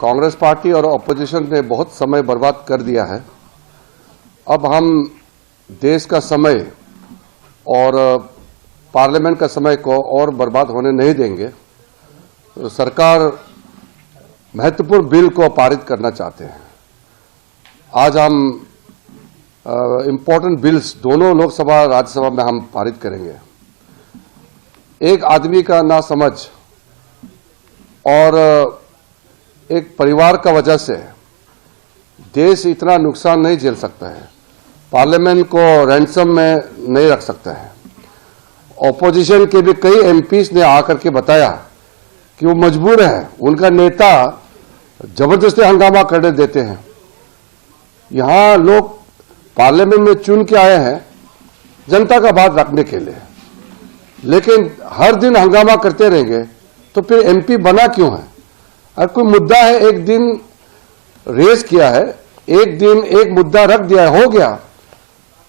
Congress party और opposition ने बहुत समय बर्बाद कर दिया है। अब हम देश का समय और पार्लियामेंट का समय को और बर्बाद होने नहीं देंगे। तो सरकार महत्वपूर्ण बिल को पारित करना चाहते हैं। आज हम इम्पोर्टेंट बिल्स दोनों लोकसभा राज्यसभा में हम पारित करेंगे। एक आदमी का नासमझ और एक परिवार का वजह से देश इतना नुकसान नहीं झेल सकता है। पार्लियामेंट को रैंसम में नहीं रख सकता है। ऑपोजिशन के भी कई एमपीज ने आकर के बताया कि वो मजबूर है, उनका नेता जबरदस्ती हंगामा करने देते हैं। यहाँ लोग पार्लियामेंट में चुन के आए हैं जनता का बात रखने के लिए, लेकिन हर दिन हंगामा करते रहेंगे तो फिर एमपी बना क्यों है? अगर कोई मुद्दा है, एक दिन रेस किया है, एक दिन एक मुद्दा रख दिया है, हो गया।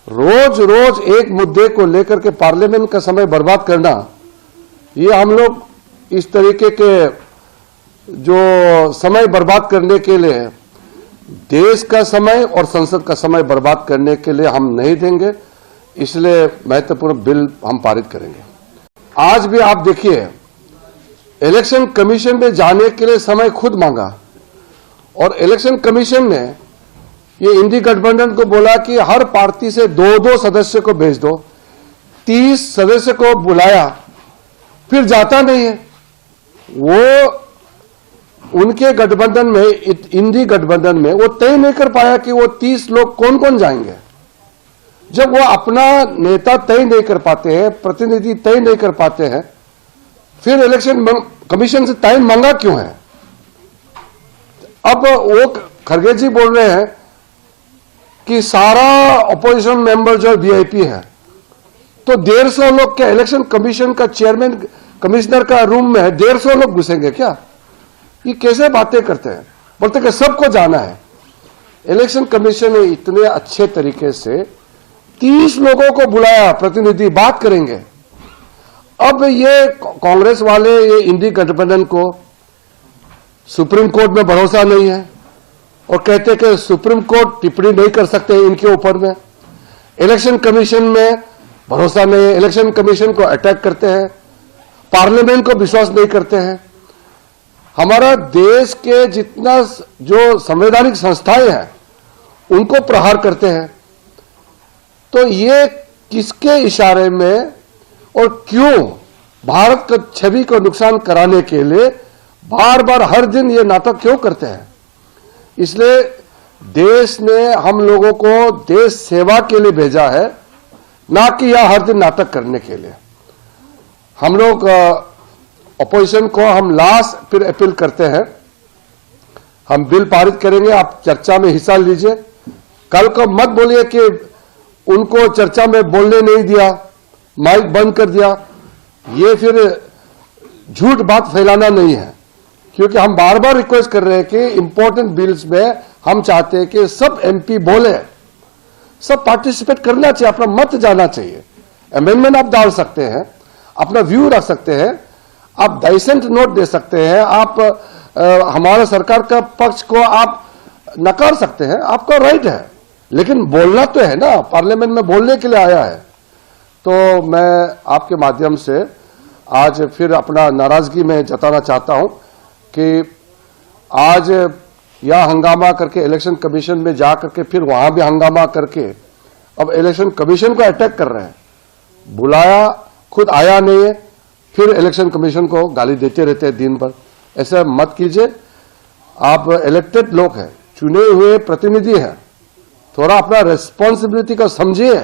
रोज रोज एक मुद्दे को लेकर के पार्लियामेंट का समय बर्बाद करना, ये हम लोग इस तरीके के जो समय बर्बाद करने के लिए देश का समय और संसद का समय बर्बाद करने के लिए हम नहीं देंगे। इसलिए महत्वपूर्ण बिल हम पारित करेंगे। आज भी आप देखिए, इलेक्शन कमीशन में जाने के लिए समय खुद मांगा और इलेक्शन कमीशन ने ये इंडी गठबंधन को बोला कि हर पार्टी से 2-2 सदस्य को भेज दो। 30 सदस्य को बुलाया, फिर जाता नहीं है। वो उनके गठबंधन में, इंडी गठबंधन में वो तय नहीं कर पाया कि वो 30 लोग कौन कौन जाएंगे। जब वो अपना नेता तय नहीं कर पाते हैं, प्रतिनिधि तय नहीं कर पाते हैं, फिर इलेक्शन कमीशन से टाइम मांगा क्यों है? अब वो खरगे जी बोल रहे हैं कि सारा ऑपोजिशन मेंबर जो वीआईपी है, तो 150 लोग क्या इलेक्शन कमीशन का चेयरमैन कमिश्नर का रूम में है, 150 लोग घुसेंगे क्या? ये कैसे बातें करते हैं? बोलते कि सबको जाना है। इलेक्शन कमीशन ने इतने अच्छे तरीके से 30 लोगों को बुलाया, प्रतिनिधि बात करेंगे। अब ये कांग्रेस वाले, ये इंडी गठबंधन को सुप्रीम कोर्ट में भरोसा नहीं है और कहते कि सुप्रीम कोर्ट टिप्पणी नहीं कर सकते इनके ऊपर में। इलेक्शन कमीशन में भरोसा नहीं है, इलेक्शन कमीशन को अटैक करते हैं, पार्लियामेंट को विश्वास नहीं करते हैं। हमारा देश के जितना जो संवैधानिक संस्थाएं हैं उनको प्रहार करते हैं। तो ये किसके इशारे में और क्यों भारत का छवि को नुकसान कराने के लिए बार बार हर दिन ये नाटक क्यों करते हैं? इसलिए देश ने हम लोगों को देश सेवा के लिए भेजा है, ना कि यह हर दिन नाटक करने के लिए। हम लोग ऑपोजिशन को हम लास्ट फिर अपील करते हैं, हम बिल पारित करेंगे, आप चर्चा में हिस्सा लीजिए। कल को मत बोलिए कि उनको चर्चा में बोलने नहीं दिया, माइक बंद कर दिया। ये फिर झूठ बात फैलाना नहीं है, क्योंकि हम बार बार रिक्वेस्ट कर रहे हैं कि इंपॉर्टेंट बिल्स में हम चाहते हैं कि सब एमपी बोले, सब पार्टिसिपेट करना चाहिए, अपना मत जाना चाहिए। अमेंडमेंट आप डाल सकते हैं, अपना व्यू रख सकते हैं, आप डाइसेंट नोट दे सकते हैं, आप हमारा सरकार का पक्ष को आप नकार सकते हैं, आपका राइट है। लेकिन बोलना तो है ना, पार्लियामेंट में बोलने के लिए आया है। तो मैं आपके माध्यम से आज फिर अपना नाराजगी में जताना चाहता हूं कि आज यह हंगामा करके इलेक्शन कमीशन में जा करके फिर वहां भी हंगामा करके अब इलेक्शन कमीशन को अटैक कर रहे हैं। बुलाया, खुद आया नहीं है, फिर इलेक्शन कमीशन को गाली देते रहते हैं दिन भर। ऐसा मत कीजिए। आप इलेक्टेड लोग हैं, चुने हुए प्रतिनिधि हैं, थोड़ा अपना रिस्पॉन्सिबिलिटी को समझिए।